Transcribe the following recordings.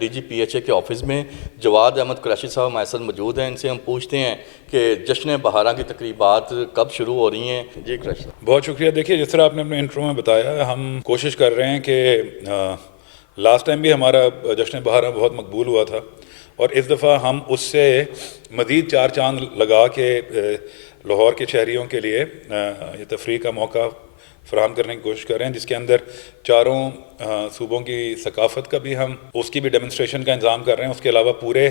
DGPHA کے office میں جواد احمد قریشی صاحب ہمارے ساتھ موجود ہیں. ان سے ہم پوچھتے ہیں کہ جشن بہاراں کی تقریبات کب شروع ہو رہی ہیں. جی قریشی صاحب. بہت شکریہ. دیکھیے جس طرح آپ نے اپنے انٹرو میں بتایا، ہم کوشش کر رہے ہیں کہ لاسٹ ٹائم بھی ہمارا جشن بہاراں بہت مقبول ہوا تھا، اور اس دفعہ ہم اس سے مزید 4 چاند لگا کے لاہور کے شہریوں کے لیے یہ تفریح کا موقع فراہم کرنے کی کوشش کر رہے ہیں، جس کے اندر چاروں صوبوں کی ثقافت کا بھی ہم اس کی بھی ڈیمنسٹریشن کا انتظام کر رہے ہیں. اس کے علاوہ پورے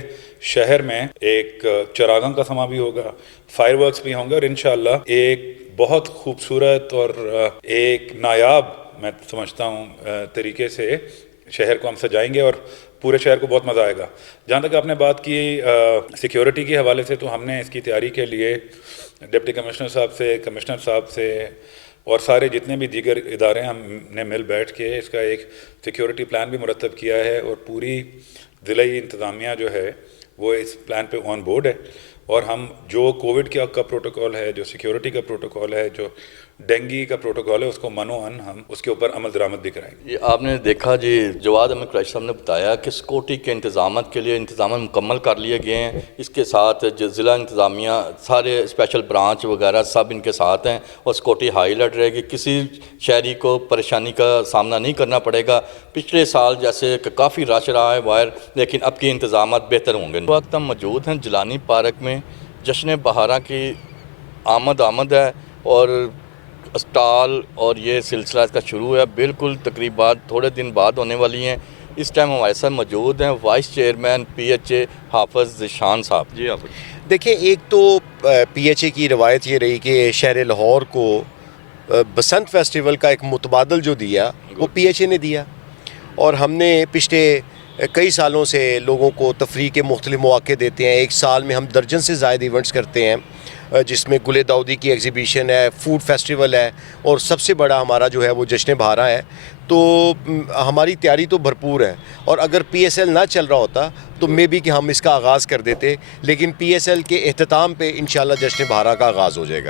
شہر میں ایک چراغاں کا سما بھی ہوگا، فائر ورکس بھی ہوں گے، اور انشاءاللہ ایک بہت خوبصورت اور ایک نایاب میں سمجھتا ہوں طریقے سے شہر کو ہم سجائیں گے اور پورے شہر کو بہت مزہ آئے گا. جہاں تک آپ نے بات کی سیکیورٹی کے حوالے سے، تو ہم نے اس کی تیاری کے لیے ڈپٹی کمشنر صاحب سے، کمشنر صاحب سے اور سارے جتنے بھی دیگر ادارے ہم نے مل بیٹھ کے اس کا ایک سیکیورٹی پلان بھی مرتب کیا ہے، اور پوری ضلعی انتظامیہ جو ہے وہ اس پلان پہ آن بورڈ ہے. اور ہم جو کووڈ کا پروٹوکول ہے، جو سیکیورٹی کا پروٹوکول ہے، جو ڈینگی کا پروٹوکول ہے، اس کو منوعاً ہم اس کے اوپر عمل درآمد بھی کرائیں گے. یہ آپ نے دیکھا جی، جواد احمد قریشی صاحب نے بتایا کہ سیکورٹی کے انتظامات کے لیے انتظامات مکمل کر لیے گئے ہیں. اس کے ساتھ جو ضلع انتظامیہ سارے اسپیشل برانچ وغیرہ سب ان کے ساتھ ہیں، اور سیکورٹی ہائی الرٹ رہے گی. کسی شہری کو پریشانی کا سامنا نہیں کرنا پڑے گا. پچھلے سال جیسے کہ کافی رش رہا ہے باہر، لیکن اب کے انتظامات بہتر ہوں گے. اس وقت ہم موجود ہیں جیلانی پارک میں. جشن بہاراں کی آمد ہے، اور اسٹال اور یہ سلسلہ اس کا شروع ہے. بالکل تقریبات تھوڑے دن بعد ہونے والی ہیں. اس ٹائم ہمارے ساتھ موجود ہیں وائس چیئرمین PHA حافظ ذیشان صاحب. جی حافظ. دیکھیں، ایک تو PHA کی روایت یہ رہی کہ شہر لاہور کو بسنت فیسٹیول کا ایک متبادل جو دیا وہ PHA نے دیا، اور ہم نے پچھلے کئی سالوں سے لوگوں کو تفریح کے مختلف مواقع دیتے ہیں. ایک سال میں ہم درجن سے زائد ایونٹس کرتے ہیں، جس میں گل داؤدی کی ایگزیبیشن ہے، فوڈ فیسٹیول ہے، اور سب سے بڑا ہمارا جو ہے وہ جشن بہاراں ہے. تو ہماری تیاری تو بھرپور ہے، اور اگر PSL نہ چل رہا ہوتا تو مے بی کہ ہم اس کا آغاز کر دیتے، لیکن PSL کے اختتام پہ انشاءاللہ جشن بہاراں کا آغاز ہو جائے گا.